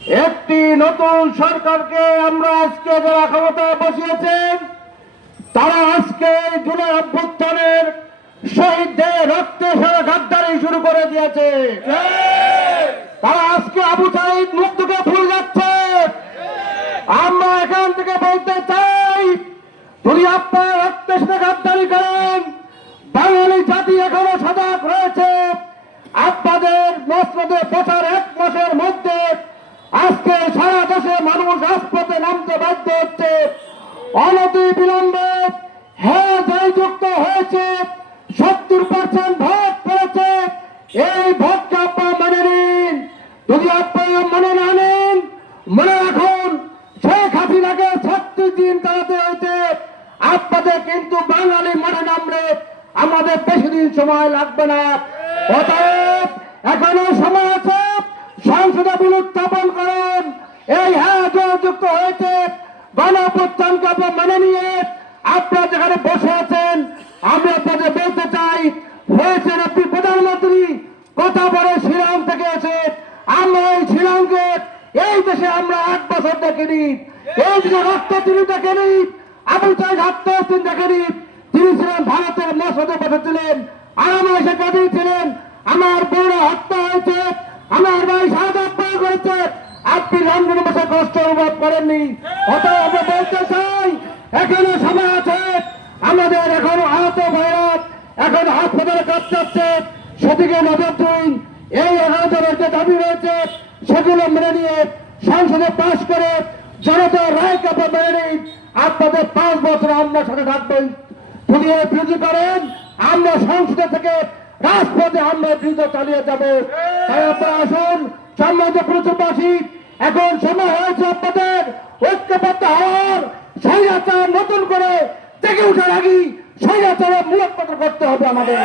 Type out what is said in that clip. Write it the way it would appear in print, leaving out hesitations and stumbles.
একটি নতুন সরকারকে আমরা আজকে যারা ক্ষমতায় বসিয়েছেন তারা আজকে জুলাই অভ্যুত্থানের শহীদদের রক্তে গাদ্দারি শুরু করে দিয়েছে। তারা আজকে আবু সাঈদ মুগ্ধকে ভুলে যাচ্ছে। আমরা এখান থেকে বলতে চাই, যদি আপনার রক্তের সাথে গাদ্দারি করেন, বাঙালি জাতি এখনো সজাগ রয়েছে। আপনাদের মসনদে প্রচার 1 মাসের মধ্যে আজকে সারা দেশে মানুষ রাজপথে নামতে বাধ্য হচ্ছে। অনতি বিলম্বে হ্যাঁ জয়যুক্ত হয়েছে, 70% ভোট পেয়েছে। এই ভোটকে আপনারা মানে নিন। যদি আপনারা মনে না নেন, মনে রাখুন শেখ হাসিনাকে 36 দিন চালাতে হয়েছে। আপনাদের কিন্তু বাঙালি মনে নামলে আমাদের বেশি দিন সময় লাগবে না। অতএব এখনো সময় আছে, সংসদে বিল উত্থাপন করেন। এই হ্যাঁ জয়যুক্ত হয়েছে গণঅভ্যুত্থানকে আপনারা মেনে নিয়ে আপনারা যেখানে বসে আছেন, আমি আপনাদের বলতে চাই, হয়েছেন আপনি প্রধানমন্ত্রী, কথা বলে শিলং থেকে এসে। আমরা এই শিলংকে এই দেশে আমরা 8 বছর দেখিনি, এই দেশে রক্ত তিনি দেখেনি, আবু সাঈদ হত্যার দেখেনি। তিনি ছিলেন ভারতের মসনদে বসেছিলেন, আরামে এসে কাঁদিয়েছিলেন। আমার বউরা হত্যা হয়েছে, আমার ভাই শাহাদাত বরণ করেছে, আপনি লন্ডনে বসে কষ্ট অনুভব করেননি। অতএব আমরা বলতে চাই, এখনো সময় আছে। আমাদের এখনো আহত ভাইরা এখন হাসপাতালে কাজ চাচ্ছে, সেদিকে নজর দিন। এই 11 যে দাবি রয়েছে সেগুলো মেনে নিয়ে সংসদে পাশ করে জনতার রায়কে আপনারা মেনে নিন। আপনাদের 5 বছর আমরা সাথে থাকবেন। যদি বিরোধী করেন, আমরা সংসদে থেকে রাজপথে আমরা বিরোধী চালিয়ে যাবো। তাই আপনারা আসুন, সম্মানিত প্রচুরবাসী, এখন সময় হয়েছে আপনাদের ঐক্যবদ্ধ হওয়ার। স্বৈরাচার নতুন করে থেকে উঠার আগেই স্বৈরাচারের মূলোৎপাটন করতে হবে আমাদের।